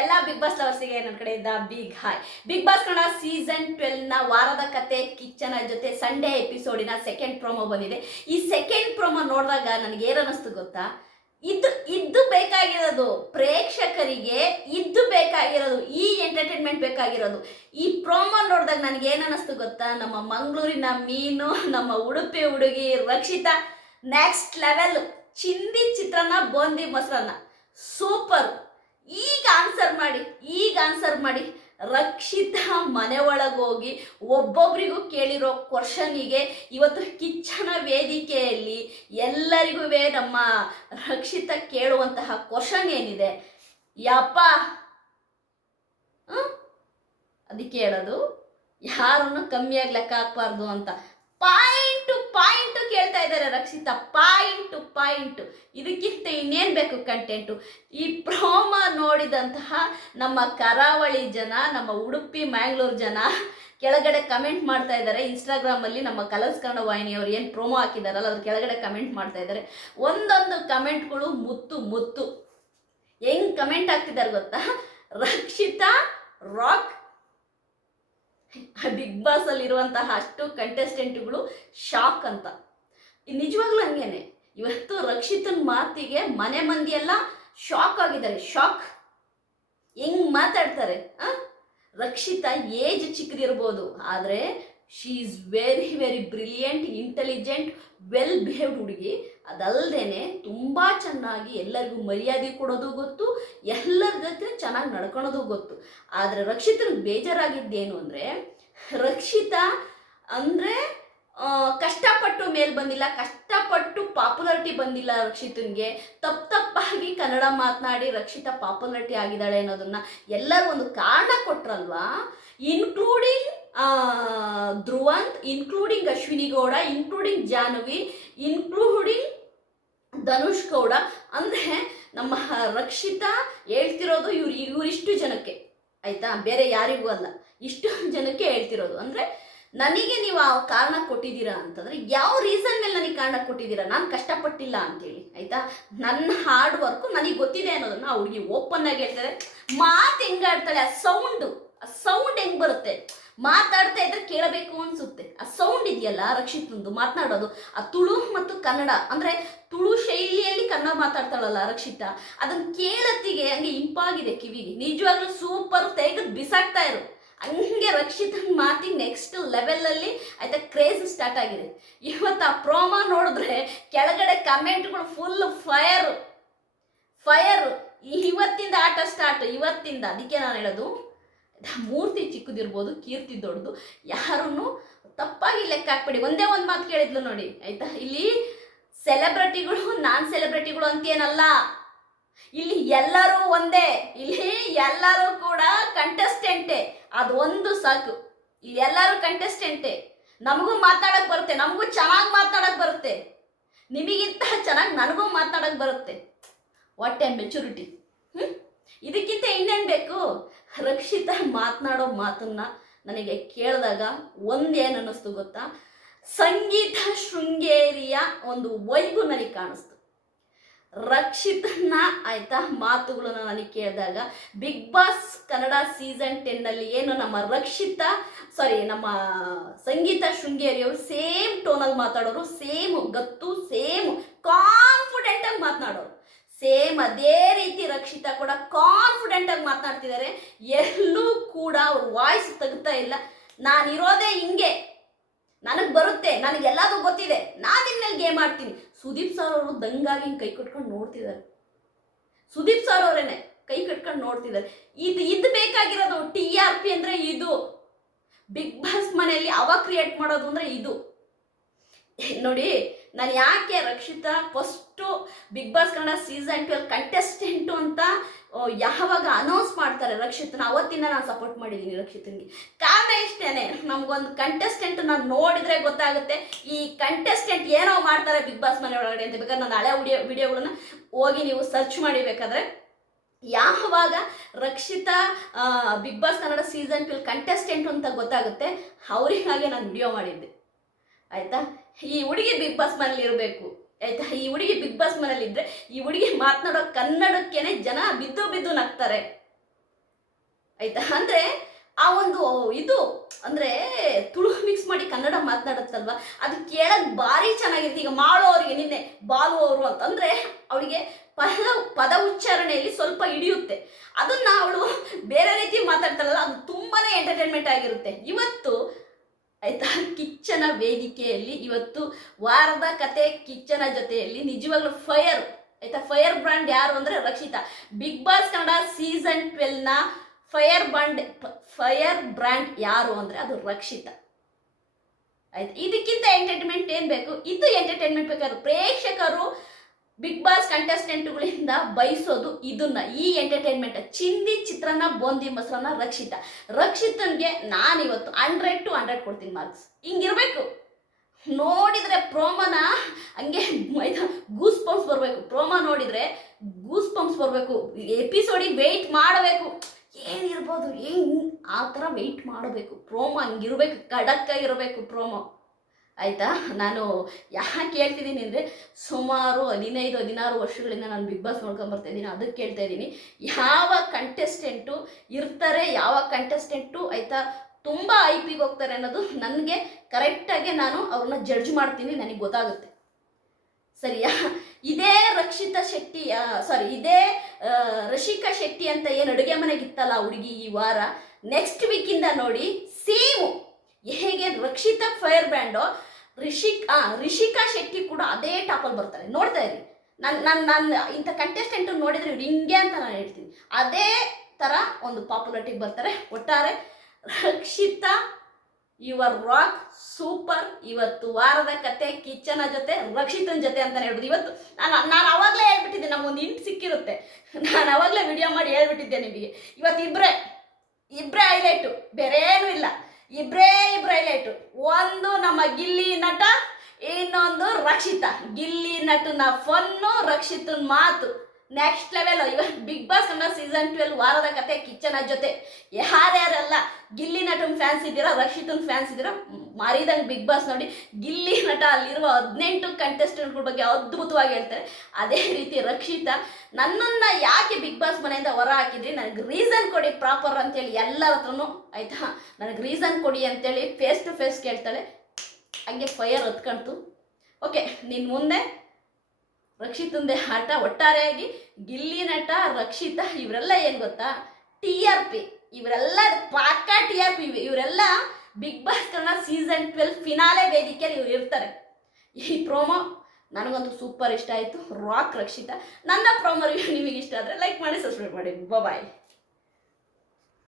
ಎಲ್ಲ big boss ಲವರ್ಸಿಗೆ ನನ್ನ ಕಡೆಯಿಂದ big hi big boss Kannada season ಟ್ವೆಲ್ನ ವಾರದ ಕತೆ ಕಿಚ್ಚನ ಜೊತೆ ಸಂಡೇ ಎಪಿಸೋಡಿನ ಸೆಕೆಂಡ್ ಪ್ರೊಮೋ ಬಂದಿದೆ. ಈ ಸೆಕೆಂಡ್ ಪ್ರೊಮೋ ನೋಡಿದಾಗ ನನಗೆ ಏನನ್ನಿಸ್ತು ಗೊತ್ತಾ? ಇದು ಇದ್ದು ಬೇಕಾಗಿರೋದು ಪ್ರೇಕ್ಷಕರಿಗೆ ಇದ್ದು ಬೇಕಾಗಿರೋದು, ಈ ಎಂಟರ್ಟೈನ್ಮೆಂಟ್ ಬೇಕಾಗಿರೋದು. ಈ ಪ್ರೋಮೋ ನೋಡಿದಾಗ ನನಗೆ ಏನನ್ನಿಸ್ತು ಗೊತ್ತಾ? ನಮ್ಮ ಮಂಗಳೂರಿನ ಮೀನು, ನಮ್ಮ ಉಡುಪಿ ಹುಡುಗಿ ರಕ್ಷಿತಾ ನೆಕ್ಸ್ಟ್ ಲೆವೆಲ್ ಚಿಂದಿ ಚಿತ್ರಾನ್ನ, ಬೋಂದಿ ಮೊಸರನ್ನ. ಸೂಪರ್ ಈಗ ಆನ್ಸರ್ ಮಾಡಿ, ಈಗ ಆನ್ಸರ್ ಮಾಡಿ. ರಕ್ಷಿತ ಮನೆ ಒಳಗೋಗಿ ಹೋಗಿ ಒಬ್ಬೊಬ್ರಿಗೂ ಕೇಳಿರೋ ಕ್ವಶನಿಗೆ ಇವತ್ತು ಕಿಚ್ಚನ ವೇದಿಕೆಯಲ್ಲಿ ಎಲ್ಲರಿಗೂ ನಮ್ಮ ರಕ್ಷಿತ ಕೇಳುವಂತಹ ಕ್ವಶನ್ ಏನಿದೆ? ಯಪ್ಪ? ಅದಕ್ಕೆ ಹೇಳೋದು, ಯಾರನ್ನು ಕಮ್ಮಿಯಾಗಿ ಲೆಕ್ಕ ಹಾಕ್ಬಾರ್ದು ಅಂತ. ಪಾಯಿಂಟ್ ಟು ಪಾಯಿಂಟ್ ಕೇಳ್ತಾ ಇದ್ದಾರೆ ರಕ್ಷಿತಾ. Point point. ಇದಕ್ಕಿಂತ ಇನ್ನೇನು ಬೇಕು ಕಂಟೆಂಟು ಈ ಪ್ರೋಮ ನೋಡಿದಂತಹ ನಮ್ಮ ಕರಾವಳಿ ಜನ, ನಮ್ಮ ಉಡುಪಿ, ಮ್ಯಾಂಗ್ಳೂರ್ ಜನ ಕೆಳಗಡೆ ಕಮೆಂಟ್ ಮಾಡ್ತಾ ಇದ್ದಾರೆ. ಇನ್ಸ್ಟಾಗ್ರಾಮಲ್ಲಿ ನಮ್ಮ ಕಲರ್ಸ್ ಕನ್ನಡ ವಾಹಿನಿಯವರು ಏನು ಪ್ರೋಮೋ ಹಾಕಿದಾರಲ್ಲ ಅದ್ರ ಕೆಳಗಡೆ ಕಮೆಂಟ್ ಮಾಡ್ತಾ ಇದ್ದಾರೆ. ಒಂದೊಂದು ಕಮೆಂಟ್ಗಳು ಮುತ್ತು ಮುತ್ತು. ಹೆಂಗ್ ಕಮೆಂಟ್ ಹಾಕ್ತಿದ್ದಾರೆ ಗೊತ್ತಾ? ರಕ್ಷಿತಾ ರಾಕ್ ಬಿಗ್ ಬಾಸ್ ಅಲ್ಲಿ ಇರುವಂತಹ ಅಷ್ಟು ಕಂಟೆಸ್ಟೆಂಟ್ಗಳು ಶಾಕ್ ಅಂತ. ನಿಜವಾಗ್ಲೂ ಹಂಗೇನೆ. ಇವತ್ತು ರಕ್ಷಿತನ್ ಮಾತಿಗೆ ಮನೆ ಮಂದಿ ಎಲ್ಲ ಶಾಕ್ ಆಗಿದ್ದಾರೆ. ಶಾಕ್ ಹೆಂಗ್ ಮಾತಾಡ್ತಾರೆ, ಆ? ರಕ್ಷಿತಾ ಏಜ್ ಚಿಕ್ಕದಿರ್ಬೋದು ಆದರೆ she is very very brilliant intelligent well behaved ಹುಡುಗಿ. ಅದಲ್ಲದೆ ತುಂಬ ಚೆನ್ನಾಗಿ ಎಲ್ಲರಿಗೂ ಮರ್ಯಾದೆ ಕೊಡೋದು ಗೊತ್ತು, ಎಲ್ಲರ ಜೊತೆ ಚೆನ್ನಾಗಿ ನಡ್ಕೊಳೋದು ಗೊತ್ತು. ಆದರೆ ರಕ್ಷಿತನಿಗೆ ಬೇಜಾರಾಗಿದ್ದೇನು ಅಂದರೆ, ರಕ್ಷಿತಾ ಅಂದರೆ ಕಷ್ಟಪಟ್ಟು ಮೇಲೆ ಬಂದಿಲ್ಲ, ಕಷ್ಟಪಟ್ಟು ಪಾಪ್ಯುಲಾರಿಟಿ ಬಂದಿಲ್ಲ ರಕ್ಷಿತನಿಗೆ. ತಪ್ಪು ತಪ್ಪಾಗಿ ಕನ್ನಡ ಮಾತನಾಡಿ ರಕ್ಷಿತಾ ಪಾಪ್ಯುಲಾರಿಟಿ ಆಗಿದ್ದಾಳೆ ಅನ್ನೋದನ್ನು ಎಲ್ಲರೂ ಒಂದು ಕಾರಣ ಕೊಟ್ರಲ್ವಾ? Including Dhruvanth including Ashwini Gowda including Janhvi including Dhanush Gowda. ಅಂದರೆ ನಮ್ಮ ರಕ್ಷಿತಾ ಹೇಳ್ತಿರೋದು ಇವ್ರು, ಇವರಿಷ್ಟು ಜನಕ್ಕೆ. ಆಯ್ತಾ? ಬೇರೆ ಯಾರಿಗೂ ಅಲ್ಲ. ಇಷ್ಟು ಜನಕ್ಕೆ ಹೇಳ್ತಿರೋದು. ಅಂದರೆ ನನಗೆ ನೀವು ಆ ಕಾರಣ ಕೊಟ್ಟಿದ್ದೀರಾ ಅಂತಂದ್ರೆ ಯಾವ ರೀಸನ್ ಮೇಲೆ ನನಗೆ ಕಾರಣ ಕೊಟ್ಟಿದ್ದೀರಾ? ನಾನು ಕಷ್ಟಪಟ್ಟಿಲ್ಲ ಅಂತೇಳಿ. ಆಯ್ತಾ? ನನ್ನ ಹಾರ್ಡ್ ವರ್ಕು ನನಗೆ ಗೊತ್ತಿದೆ ಅನ್ನೋದನ್ನ ಹುಡುಗಿ ಓಪನ್ ಆಗಿ ಹೇಳ್ತಾರೆ. ಮಾತು ಹೆಂಗಾಡ್ತಾಳೆ. ಆ ಸೌಂಡು ಆ ಸೌಂಡ್ ಹೆಂಗ್ ಬರುತ್ತೆ? ಮಾತಾಡ್ತಾ ಇದ್ರೆ ಕೇಳಬೇಕು ಅನ್ಸುತ್ತೆ. ಆ ಸೌಂಡ್ ಇದೆಯಲ್ಲ ರಕ್ಷಿತಂದು ಮಾತನಾಡೋದು. ಆ ತುಳು ಮತ್ತು ಕನ್ನಡ, ಅಂದ್ರೆ ತುಳು ಶೈಲಿಯಲ್ಲಿ ಕನ್ನಡ ಮಾತಾಡ್ತಾಳಲ್ಲ ರಕ್ಷಿತಾ ಅದನ್ನ ಕೇಳತ್ತಿಗೆ ಹಂಗೆ ಇಂಪಾಗಿದೆ ಕಿವಿಗೆ. ನಿಜವಾಗ್ಲೂ ಸೂಪರ್ ತೆಗೆದು ಬಿಸಾಕ್ತಾ ಇರು. ಹಂಗೆ ರಕ್ಷಿತನ ಮಾತಿ ನೆಕ್ಸ್ಟ್ ಲೆವೆಲಲ್ಲಿ ಆಯ್ತಾ ಕ್ರೇಜ್ ಸ್ಟಾರ್ಟ್ ಆಗಿದೆ. ಇವತ್ತು ಆ ಪ್ರೋಮೋ ನೋಡಿದ್ರೆ ಕೆಳಗಡೆ ಕಮೆಂಟ್ಗಳು ಫುಲ್ ಫೈರ್ ಫೈರ್ ಇವತ್ತಿಂದ ಆಟ ಸ್ಟಾರ್ಟ್ ಇವತ್ತಿಂದ. ಅದಕ್ಕೆ ನಾನು ಹೇಳೋದು ಮೂರ್ತಿ ಚಿಕ್ಕದಿರ್ಬೋದು, ಕೀರ್ತಿ ದೊಡ್ಡದು ಯಾರನ್ನು ತಪ್ಪಾಗಿ ಲೆಕ್ಕ ಹಾಕ್ಬೇಡಿ. ಒಂದೇ ಒಂದು ಮಾತು ಕೇಳಿದ್ಲು ನೋಡಿ, ಆಯ್ತಾ? ಇಲ್ಲಿ ಸೆಲೆಬ್ರಿಟಿಗಳು ನಾನ್ ಸೆಲೆಬ್ರಿಟಿಗಳು ಅಂತೇನಲ್ಲ, ಇಲ್ಲಿ ಎಲ್ಲರೂ ಒಂದೇ, ಇಲ್ಲಿ ಎಲ್ಲರೂ ಕೂಡ ಕಂಟೆಸ್ಟೆಂಟೆ ಅದು ಒಂದು ಸಾಕು. ಇಲ್ಲಿ ಎಲ್ಲರೂ ಕಂಟೆಸ್ಟೆಂಟೆ ನಮಗೂ ಮಾತಾಡಕ್ ಬರುತ್ತೆ, ನಮಗೂ ಚೆನ್ನಾಗಿ ಮಾತಾಡಕ್ ಬರುತ್ತೆ. ನಿಮಗಿಂತ ಚೆನ್ನಾಗಿ ನನಗೂ ಮಾತಾಡಕ್ ಬರುತ್ತೆ. ಎ ಮೆಚುರಿಟಿ ಹ್ಞೂ ಇದಕ್ಕಿಂತ ಇನ್ನೇನು ಬೇಕು? ರಕ್ಷಿತ ಮಾತನಾಡೋ ಮಾತನ್ನ ನನಗೆ ಕೇಳಿದಾಗ ಒಂದೇನು ಅನ್ನಿಸ್ತು ಗೊತ್ತಾ? ಸಂಗೀತ ಶೃಂಗೇರಿಯ ಒಂದು ವೈಬು ನನಗೆ ಕಾಣಿಸ್ತು. ರಕ್ಷಿತನ ಆಯ್ತಾ ಮಾತುಗಳನ್ನ ನನಗೆ ಕೇಳಿದಾಗ ಬಿಗ್ ಬಾಸ್ ಕನ್ನಡ ಸೀಸನ್ ಟೆನ್ನಲ್ಲಿ ಏನು ನಮ್ಮ ರಕ್ಷಿತ ಸಾರಿ ನಮ್ಮ ಸಂಗೀತ ಶೃಂಗೇರಿಯವರು ಸೇಮ್ ಟೋನಲ್ಲಿ ಮಾತಾಡೋರು, ಸೇಮ್ ಗತ್ತು, ಸೇಮ್ ಕಾನ್ಫಿಡೆಂಟಾಗಿ ಮಾತನಾಡೋರು. ಸೇಮ್ ಅದೇ ರೀತಿ ರಕ್ಷಿತ ಕೂಡ ಕಾನ್ಫಿಡೆಂಟ್ ಆಗಿ ಮಾತನಾಡ್ತಿದ್ದಾರೆ ಎಲ್ಲೂ ಕೂಡ ಅವ್ರ ವಾಯ್ಸ್ ತೆಗ್ತಾ ಇಲ್ಲ. ನಾನಿರೋದೇ ಹಿಂಗೆ. ನನಗೆ ಬರುತ್ತೆ ನನಗೆಲ್ಲದೂ ಗೊತ್ತಿದೆ. ನಾನು ಇನ್ಮೇಲೆ ಗೇಮ್ ಆಡ್ತೀನಿ. ಸುದೀಪ್ ಸರ್ ಅವರು ದಂಗಾಗಿ ಕೈ ಕಟ್ಕೊಂಡು ನೋಡ್ತಿದ್ದಾರೆ ಸುದೀಪ್ ಸರ್ ಅವರೇನೆ ಕೈ ಕಟ್ಕೊಂಡು ನೋಡ್ತಿದ್ದಾರೆ ಇದು ಇದು ಬೇಕಾಗಿರೋದು ಟಿ ಆರ್ ಪಿ ಅಂದರೆ ಇದು. ಬಿಗ್ ಬಾಸ್ ಮನೆಯಲ್ಲಿ ಅವ ಕ್ರಿಯೇಟ್ ಮಾಡೋದು ಅಂದರೆ ಇದು. ನೋಡಿ, ನಾನು ಯಾಕೆ Rakshita first big boss Kannada season twelve contestant ಅಂತ ಯಾವಾಗ ಅನೌನ್ಸ್ ಮಾಡ್ತಾರೆ ರಕ್ಷಿತನ, ಅವತ್ತಿಂದ ನಾನು ಸಪೋರ್ಟ್ ಮಾಡಿದ್ದೀನಿ ರಕ್ಷಿತನಿಗೆ. ಕಾರಣ ಇಷ್ಟೇನೆ ನಮಗೊಂದು ಕಂಟೆಸ್ಟೆಂಟ್ ನಾನು ನೋಡಿದ್ರೆ ಗೊತ್ತಾಗುತ್ತೆ. ಈ ಕಂಟೆಸ್ಟೆಂಟ್ ಏನೋ ಮಾಡ್ತಾರೆ ಬಿಗ್ ಬಾಸ್ ಮನೆ ಒಳಗಡೆ ಅಂತ ಬೇಕಾದ್ರೆ ನಾನು ಹಳೆ ವಿಡಿಯೋ ವಿಡಿಯೋಗಳನ್ನ ಹೋಗಿ ನೀವು ಸರ್ಚ್ ಮಾಡಿ ಬೇಕಾದ್ರೆ, ಯಾವಾಗ Rakshita big boss Kannada season twelve contestant ಅಂತ ಗೊತ್ತಾಗುತ್ತೆ, ಅವರಿಗಾಗೆ ನಾನು ವಿಡಿಯೋ ಮಾಡಿದ್ದೆ. ಆಯ್ತಾ? ಈ ಹುಡುಗಿ ಬಿಗ್ ಬಾಸ್ ಮನೇಲಿ ಇರಬೇಕು ಆಯ್ತಾ? ಈ ಹುಡುಗಿ ಬಿಗ್ ಬಾಸ್ ಮನೇಲಿ ಇದ್ರೆ ಈ ಹುಡುಗಿ ಮಾತನಾಡೋ ಕನ್ನಡಕ್ಕೇನೆ ಜನ ಬಿದ್ದು ಬಿದ್ದು ನಗ್ತಾರೆ. ಆಯ್ತಾ? ಅಂದ್ರೆ ಆ ಒಂದು ಇದು, ಅಂದ್ರೆ ತುಳು ಮಿಕ್ಸ್ ಮಾಡಿ ಕನ್ನಡ ಮಾತನಾಡುತ್ತಲ್ವ? ಅದು ಕೇಳಕ್ ಭಾರಿ ಚೆನ್ನಾಗಿರುತ್ತೆ. ಈಗ ಮಾಡೋ ಅವ್ರಿಗೆ ನಿನ್ನೆ, ಬಾಲು ಅವರು ಅಂತಂದ್ರೆ ಅವಳಿಗೆ ಪದ ಪದ ಉಚ್ಚಾರಣೆಯಲ್ಲಿ ಸ್ವಲ್ಪ ಹಿಡಿಯುತ್ತೆ. ಅದನ್ನ ಅವಳು ಬೇರೆ ರೀತಿ ಮಾತಾಡ್ತಾಳಲ್ಲ, ಅದು ತುಂಬಾನೇ ಎಂಟರ್ಟೈನ್ಮೆಂಟ್ ಆಗಿರುತ್ತೆ. ಇವತ್ತು ಆಯ್ತಾ? ಕಿಚ್ಚನ ವೇದಿಕೆಯಲ್ಲಿ ಇವತ್ತು ವಾರದ ಕತೆ ಕಿಚ್ಚನ ಜೊತೆಯಲ್ಲಿ ನಿಜವಾಗ್ಲೂ ಫೈರ್. ಆಯ್ತಾ? ಫೈರ್ ಬ್ರಾಂಡ್ ಯಾರು ಅಂದ್ರೆ Rakshita. Big boss Kannada season ಟ್ವೆಲ್ನ fire brand, fire brand ಯಾರು ಅಂದ್ರೆ ಅದು ರಕ್ಷಿತಾ. ಆಯ್ತು? ಇದಕ್ಕಿಂತ ಎಂಟರ್ಟೈನ್ಮೆಂಟ್ ಏನ್ ಬೇಕು? ಇದು ಎಂಟರ್ಟೈನ್ಮೆಂಟ್ ಬೇಕಾದ್ರೆ ಪ್ರೇಕ್ಷಕರು ಬಿಗ್ ಬಾಸ್ ಕಂಟೆಸ್ಟೆಂಟ್ಗಳಿಂದ ಬಯಸೋದು ಇದನ್ನ, ಈ ಎಂಟರ್ಟೈನ್ಮೆಂಟ್ ಚಿಂದಿ ಚಿತ್ರನ, ಬೋಂದಿ ಮೊಸರನ್ನ ರಕ್ಷಿತ. ರಕ್ಷಿತನ್ಗೆ ನಾನಿವತ್ತು ಹಂಡ್ರೆಡ್ ಟು ಹಂಡ್ರೆಡ್ ಕೊಡ್ತೀನಿ ಮಾರ್ಕ್ಸ್. ಹಿಂಗಿರ್ಬೇಕು. ನೋಡಿದ್ರೆ ಪ್ರೋಮನ, ಹಂಗೆ ಗೂಸ್ ಪಂಪ್ಸ್ ಬರಬೇಕು. ಪ್ರೋಮ ನೋಡಿದ್ರೆ ಗೂಸ್ ಪಂಪ್ಸ್ ಬರಬೇಕು ಎಪಿಸೋಡಿಗೆ ವೆಯ್ಟ್ ಮಾಡಬೇಕು. ಏನಿರ್ಬೋದು, ಏನು, ಆ ಥರ ವೆಯ್ಟ್ ಮಾಡಬೇಕು. ಪ್ರೋಮೋ ಹಂಗಿರ್ಬೇಕು ಖಡಕ್ಕಾಗಿರಬೇಕು ಪ್ರೋಮೋ. ಆಯಿತಾ? ನಾನು ಯಾಕೆ ಹೇಳ್ತಿದ್ದೀನಿ ಅಂದರೆ ಸುಮಾರು ಹದಿನೈದು, ಹದಿನಾರು ವರ್ಷಗಳಿಂದ ನಾನು ಬಿಗ್ ಬಾಸ್ ನೋಡ್ಕೊಂಡು ಇದ್ದೀನಿ ಅದಕ್ಕೆ ಕೇಳ್ತಾ ಇದ್ದೀನಿ. ಯಾವ ಕಂಟೆಸ್ಟೆಂಟು ಇರ್ತಾರೆ, ಯಾವ ಕಂಟೆಸ್ಟೆಂಟು ಆಯಿತಾ, ತುಂಬ ಐ ಪಿಗೆ ಹೋಗ್ತಾರೆ ಅನ್ನೋದು ನನಗೆ ಕರೆಕ್ಟಾಗಿ ನಾನು ಅವ್ರನ್ನ ಜಡ್ಜ್ ಮಾಡ್ತೀನಿ, ನನಗೆ ಗೊತ್ತಾಗುತ್ತೆ. ಸರಿಯಾ? ಇದೇ ರಕ್ಷಿತಾ ಶೆಟ್ಟಿ ಸಾರಿ ಇದೇ ರಶಿಕಾ ಶೆಟ್ಟಿ ಅಂತ ಏನು ಅಡುಗೆ ಮನೆಗಿತ್ತಲ್ಲ ಹುಡುಗಿ ಈ ವಾರ? ನೆಕ್ಸ್ಟ್ ವೀಕಿಂದ ನೋಡಿ, ಸೇಮು, ಹೇಗೆ ರಕ್ಷಿತಾ ಫೈರ್ ಬ್ರ್ಯಾಂಡು ರಿಷಿಕ್ ರಿಷಿಕಾ ಶೆಟ್ಟಿ ಕೂಡ ಅದೇ ಟಾಪಲ್ಲಿ ಬರ್ತಾರೆ. ನೋಡ್ತಾ ಇರಿ. ನನ್ನ ನನ್ನ ನನ್ನ ಇಂಥ ಕಂಟೆಸ್ಟೆಂಟ್ ನೋಡಿದ್ರೆ ಇವ್ರು ಹಿಂಗೆ ಅಂತ ನಾನು ಹೇಳ್ತೀನಿ. ಅದೇ ಥರ ಒಂದು ಪಾಪ್ಯುಲಾರಿಟಿಗೆ ಬರ್ತಾರೆ. ಒಟ್ಟಾರೆ ರಕ್ಷಿತಾ ಯುವರ್ ರಾಕ್ ಸೂಪರ್ ಇವತ್ತು ವಾರದ ಕತೆ ಕಿಚನ ಜೊತೆ, ರಕ್ಷಿತನ ಜೊತೆ ಅಂತ ಹೇಳ್ಬೋದು ಇವತ್ತು ನಾನು ನಾನು ಅವಾಗಲೇ ಹೇಳ್ಬಿಟ್ಟಿದ್ದೆ, ನಮಗೊಂದು ಇಂಟ್ ಸಿಕ್ಕಿರುತ್ತೆ. ನಾನು ಅವಾಗಲೇ ವಿಡಿಯೋ ಮಾಡಿ ಹೇಳ್ಬಿಟ್ಟಿದ್ದೆ ನಿಮಗೆ. ಇವತ್ತು ಇಬ್ಬರೇ ಇಬ್ಬರೇ ಹೈಲೈಟು ಏನೂ ಇಲ್ಲ. ಇಬ್ಬರೇ ಇಬ್ರು ಹೈಲೈಟು. ಒಂದು ನಮ್ಮ ಗಿಲ್ಲಿ ನಟ ಇನ್ನೊಂದು ರಕ್ಷಿತ. ಗಿಲ್ಲಿ ನಟನ ಫನ್ನು ರಕ್ಷಿತನ ಮಾತು. ನೆಕ್ಸ್ಟ್ ಲೆವೆಲ್ ಇವಾಗ ಬಿಗ್ ಬಾಸ್ ಅನ್ನೋ ಸೀಸನ್ ಟ್ವೆಲ್ ವಾರದ ಕತೆ ಕಿಚ್ಚನ ಜೊತೆ. ಯಾರ್ಯಾರೆಲ್ಲ ಗಿಲ್ಲಿ ನಟನ್ ಫ್ಯಾನ್ಸ್ ಇದ್ದೀರಾ, ರಕ್ಷಿತನ್ ಫ್ಯಾನ್ಸ್ ಇದ್ದೀರಾ, ಮಾರಿದಂಗೆ ಬಿಗ್ ಬಾಸ್ ನೋಡಿ, ಗಿಲ್ಲಿ ನಟ ಅಲ್ಲಿರುವ ಹದಿನೆಂಟು ಕಂಟೆಸ್ಟೆಂಟ್ಗಳ ಬಗ್ಗೆ ಅದ್ಭುತವಾಗಿ ಹೇಳ್ತಾರೆ. ಅದೇ ರೀತಿ ರಕ್ಷಿತಾ, ನನ್ನನ್ನು ಯಾಕೆ ಬಿಗ್ ಬಾಸ್ ಮನೆಯಿಂದ ಹೊರ ಹಾಕಿದ್ರಿ? ನನಗೆ ರೀಸನ್ ಕೊಡಿ ಪ್ರಾಪರ್ ಅಂತೇಳಿ ಎಲ್ಲರ ಹತ್ರನು, ಆಯ್ತಾ? ನನಗೆ ರೀಸನ್ ಕೊಡಿ ಅಂತೇಳಿ ಫೇಸ್ ಟು ಫೇಸ್ ಕೇಳ್ತಾಳೆ. ಹಂಗೆ ಫೈರ್ ಹತ್ಕೊಂತು. ಓಕೆ ನಿನ್ನ ಮುಂದೆ ರಕ್ಷಿತಂದೆ ಆಟ ಒಟ್ಟಾರೆಯಾಗಿ, ಗಿಲ್ಲಿ ನಟ, ರಕ್ಷಿತ, ಇವರೆಲ್ಲ ಏನು ಗೊತ್ತಾ? T R P. ಇವರೆಲ್ಲ ಪಾಕ ಟಿ ಆರ್ ಪಿ. ಇವರೆಲ್ಲ big boss Kannada season twelve finale ವೇದಿಕೆಯಲ್ಲಿ ಇವ್ರು ಇರ್ತಾರೆ. ಈ ಪ್ರೋಮೋ ನನಗಂತೂ ಸೂಪರ್ ಇಷ್ಟ ಆಯಿತು. ರಾಕ್ ರಕ್ಷಿತ. ನನ್ನ ಪ್ರೋಮೋ ರಿವ್ಯೂ ನಿಮಗೆ ಇಷ್ಟ ಆದರೆ ಲೈಕ್ ಮಾಡಿ ಸಬ್ಸ್ಕ್ರೈಬ್ ಮಾಡಿ. ಬಾಯ್